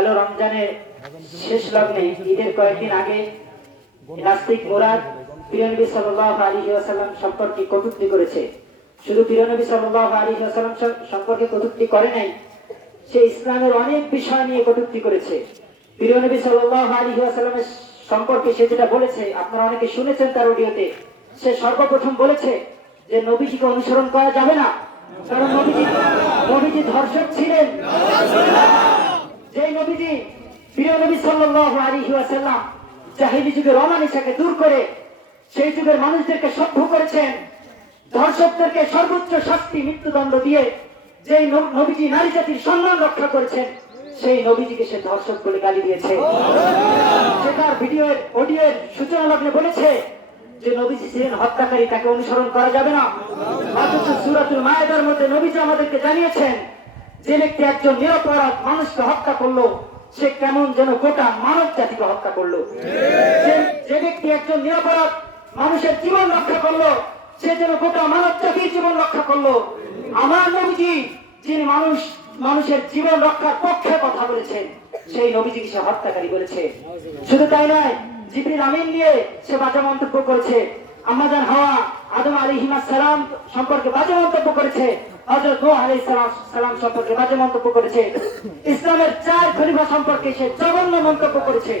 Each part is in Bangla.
গেল রমজানের শেষ লগ্নে, ঈদের কয়েকদিন আগে নাস্তিক মোরাদ প্রিয়নবী সাল্লাহ আলী আসাল্লাম সম্পর্কে কটূক্তি করেছে। শুধু প্রিয়নবী সাল্লাহ আলী আসাল্লাম সম্পর্কে কটূক্তি করে নাই, সে ইসলামের অনেক বিষয় নিয়ে কটূক্তি করেছে। প্রিয়নবী সাল্লাহ আলী আসাল্লামের সম্পর্কে সে যেটা বলেছে, আপনারা অনেকে শুনেছেন তার অডিওতে, সে সর্বপ্রথম বলেছে যে নবীজিকে অনুসরণ করা যাবে না, কারণ নবীজি নবীজি ধর্ষক ছিলেন। যে নবীজি, প্রিয় নবী সাল্লাল্লাহু আলাইহি ওয়াসাল্লাম জাহিলি যুগের অমানিসাকে দূর করে সেই যুগের মানুষদেরকে সভ্য করেছেন, ধর্ষকদেরকে সর্বোচ্চ শাস্তি, মৃত্যুদণ্ড দিয়ে ন- নবীজি নারী জাতির সম্মান রক্ষা করেছেন, সেই নবীজিকে সে ধর্ষক বলে গালি দিয়েছে। সে তার ভিডিওর, অডিওর সূচনা লগ্নে বলেছে যে নবীজি ছিলেন হত্যাকারী, তাকে অনুসরণ করা যাবে না। অথচ সুরাতুল মায়েদার মধ্যে নবীজি আমাদেরকে জানিয়েছেন যে ব্যক্তি একজন নিরপরাধ মানুষকে হত্যা করল, সে কেমন যেন গোটা মানব জাতিকে হত্যা করল। যে- ব্যক্তি একজন নিরপরাধ মানুষের জীবন রক্ষা করল, সে যেন গোটা মানব জাতির জীবন রক্ষা করল। আমার নবীজি, যিনি মানুষ, মানুষের জীবন রক্ষার পক্ষে কথা বলেছেন, সেই নবীজিকে সে হত্যাকারী বলেছে। শুধু তাই নয়, জিবরিল আমিন নিয়ে সে বাজে মন্তব্য করেছে। আমাদের হাওয়া আদম আলী হিমা সালাম সম্পর্কে বাজে মন্তব্য করেছে। মন্তব্য করেছে। ইসলামের চার খলিফা সম্পর্কে সে জঘন্য মন্তব্য করেছে।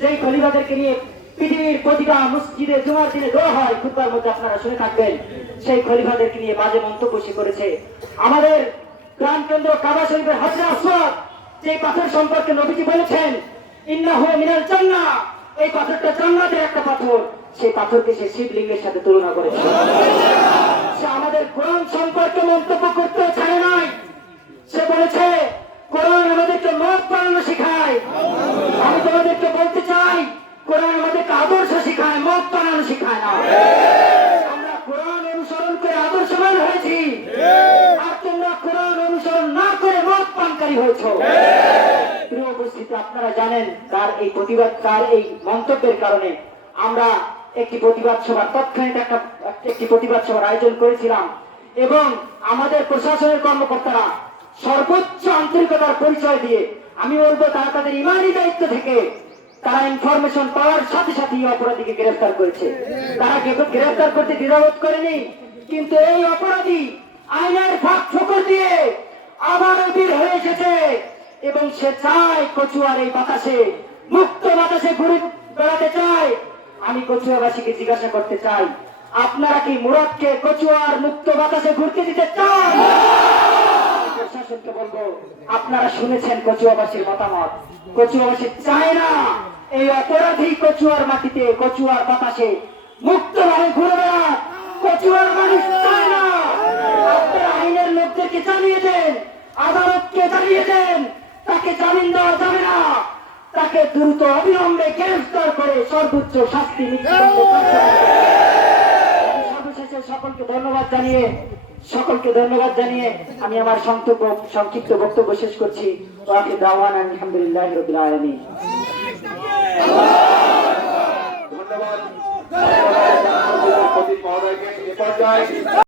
যেই খলিফাদেরকে নিয়ে পৃথিবীর প্রতিটা মসজিদে জুমার দিনে দোয়া হয়, খুতবার মধ্যে আপনারা শুনে থাকবেন, সেই খলিফাদেরকে নিয়ে বাজে মন্তব্য সে করেছে। আমাদের প্রাণ কেন্দ্র কাবা শরীফের হজরা সম্পর্কে নবীজি বলেছেন, ইন্নাহু মিনাল জান্নাহ এই পাথরটা জান্নাতের একটা পাথর। সেই পাথরকে সে শিবলিঙ্গের সাথে তুলনা করেছে। সে আমাদের কোরআন সম্পর্কে মন্তব্য করতে ছাড়ে নাই। সে বলেছে, কোরআন আমাদেরকে মত বানানো শেখায়। আমি তোমাদেরকে বলতে চাই, কোরআন আমাদেরকে আদর্শ শেখায় মত বানানো শেখায় না। আমরা কোরআন অনুসরণ করে আদর্শবান হয়েছি। আর তোমরা কোরআন অনুসরণ না করে মত পানকারী হয়েছ। প্রিয় উপস্থিতি, আপনারা জানেন তার এই প্রতিবাদ তার এই মন্তব্যের কারণে আমরা একটি প্রতিবাদ সভা তৎক্ষণিক একটা, একটি প্রতিবাদ সভার আয়োজন করেছিলাম। এবং আমাদের প্রশাসনের কর্মকর্তারা সর্বোচ্চ আন্তরিকতার পরিচয় দিয়ে, আমি বলব তারা তাদের ইমানি দায়িত্ব থেকে তারা ইনফরমেশন পাওয়ার সাথে সাথে এই অপরাধীকে গ্রেফতার করেছে। তারা কেউ গ্রেফতার করতে দ্বিধাবোধ করেনি, কিন্তু এই অপরাধী আইনের ফাঁক ফোকর দিয়ে আবারও বীর হয়ে এসেছে। এবং সে চায় কচুয়ার এই বাতাসে, মুক্ত বাতাসে ঘুরে বেড়াতে চায়। আমি কচুয়াবাসীকে জিজ্ঞাসা করতে চাই, আপনারা কি মুরাদকে কচুয়ার মুক্ত বাতাসে ঘুরতে দিতে চান? প্রশাসনকে বলব, আপনারা শুনেছেন কচুয়াবাসীর মতামত। কচুয়াবাসী চায় না এই অপরাধী কচুয়ার মাটিতে কচুয়ার বাতাসে মুক্ত ভাবে ঘুরে বেড়াক। কচুয়ার মানুষ চায় না। আপনারা আইনের লোকদেরকে জানিয়ে দেন, আদালতকে জানিয়ে দেন, তাকে জামিন দেওয়া যাবে না। তাকে দ্রুত অবিলম্বে গ্রেফতার করে সর্বোচ্চ শাস্তি সর্বশেষে সকলকে ধন্যবাদ জানিয়ে সকলকে ধন্যবাদ জানিয়ে আমি আমার সংক্ষিপ্ত সংক্ষিপ্ত বক্তব্য শেষ করছি। দাওয়ান আলহামদুলিল্লাহ রবিল আলমী